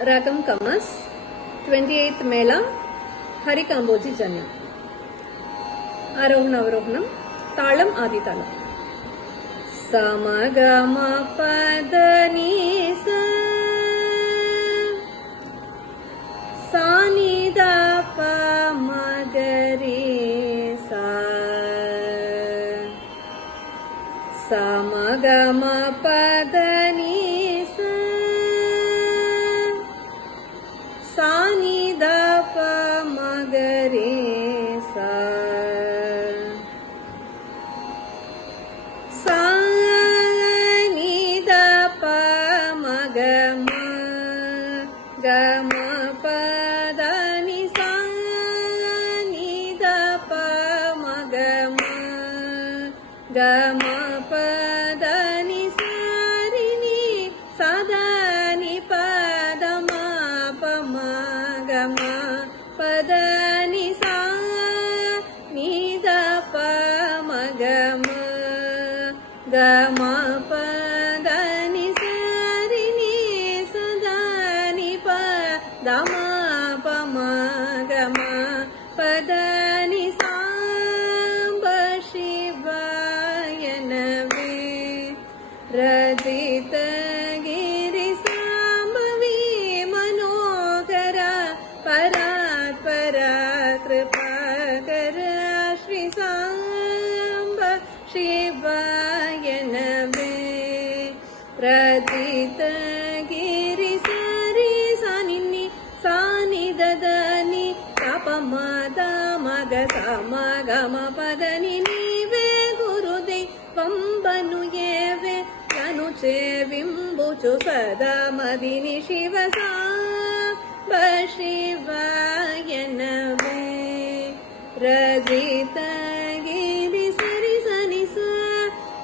Ragam Kamas, 28th Mela, Hari Kamboji Janya. Arohana Avarohanam, Talam Adi Talam. Samagama Padanisa Sanida Pamagarisa Samagama Padanisa Sanida Pamagarisa Sanida Pamagama Gama Padani Sanida Pamagama Gama Padani Sarini Sadani Padama Pamagama Padani Sanida Pamagama Gama Padani Sarini Sadani Padama Pamagama Padani Samba Shivaya Nave Radita Giri Sambhavi Manokara Parat Parat Kripakara Shri Samba Shivaya Nave Radita Giri Sari Sanini Sani Dadani Tapamada Maga Samagama Padani Nive Gurude Vambanu Yeve Yanuche Vimbuchu Sada Madini Shiva Samba Shivaya Nave Radita Giri Sari Sani Sa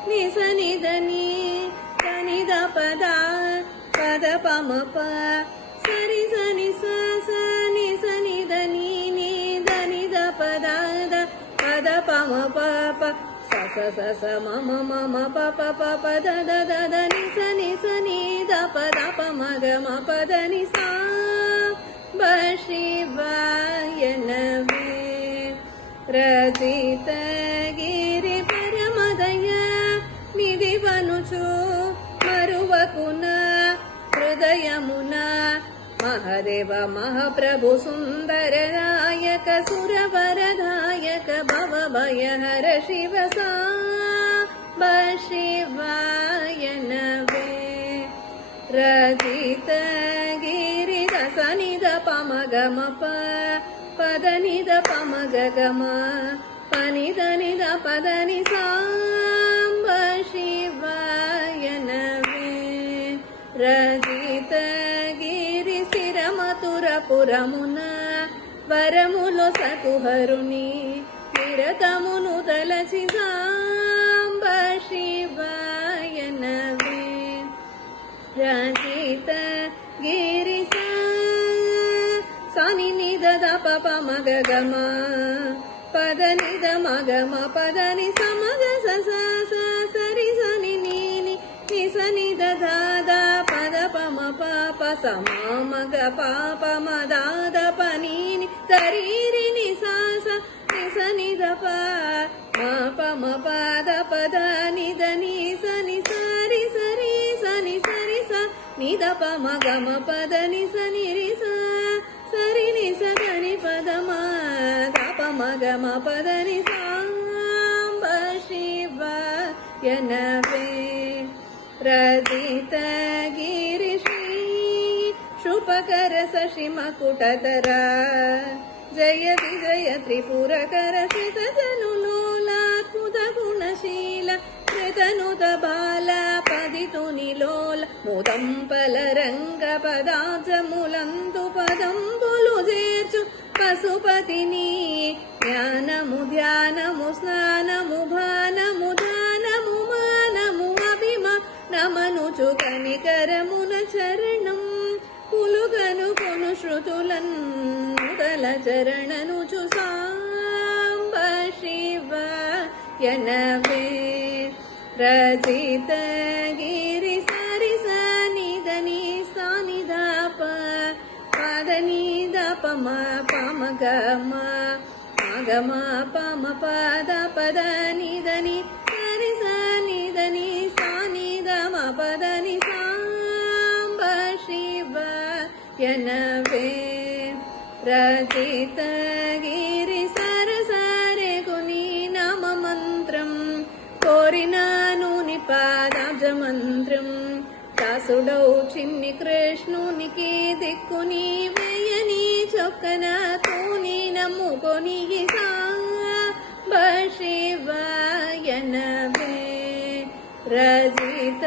Nisani Dani Danida Pada Pada Pamapa Sari Sani Sa Sani Sani Dani Ni Danida Pada Pada Pamapa Sa Sa Sa Sa Mama Mama Papa Papa Da Da Da Da Ni Sani Sani Da Pada Pamagama Pada Ni Sa Ba Shivaya Nave Radita Giri Paramadaya Nidhi Vanuchu Maruvakuna Hridayamuna Mahadeva Mahaprabhu Sundaranayaka Suravaradayaka Bhavabhayahara Shiva Samba Shivaya Nave Radita Giri Dasanida Pamagama Padanida Pamagama Panidanida Padani Samba Shivaya Nave Radita Giri Siramatura Puramuna Varamulo Sakuharuni Niratamunu Dalachi Samba Shivaya Nave Radita Giri Sani Nida Da Papa Magagama Padanida Magama Padani Samaga Sasa Sari Sani Nini Nisani Dada Pada Pama Papa Sama Maga Papa Madada Panini Tariri Nisasa Nisani Dapa Mapa Mapada Padani Dani Sani Sari Sari Sani Sari Sa Nidapa Magama Padani Sani Risa Sari Nisa Dani Padama Dapa Magama Padani Samba Shivaya Nave Radita Giri Shri Shupakara Sashima Kutadara Jaya Vijaya Tripurakara Shita Janulola Kuda Gunashila Kritanuta Bala Padituni Lola Mudam Palaranga Padaja Mulandu Padam Bulu Jerchu Pasupatini Jnanamu Dhyanamu Snanamu Bhanamu Dhanamu Manamu Abhima Namanuchu Kanikaramunna Charanam Puluganu Kunu Shrutulan Mudala Charananuchu Samba Shivaya Nave Rajita Giri Sari Sani Dani Sani Dapa పమ పమ గమ గమ పమ పద పద నిదని సరి సనిదని సానిదమ పదని సాంబ శివ యనవే రచిత గిరి సరసరే గుని నామ మంత్రం కోరినాను ని పాదాబ్జ మంత్రం దాసుడౌ చిన్ని కృష్ణునికి దిక్కుని వేయని చొక్కన తూని నమ్ముకొని సాంబ శివ యనవే రజిత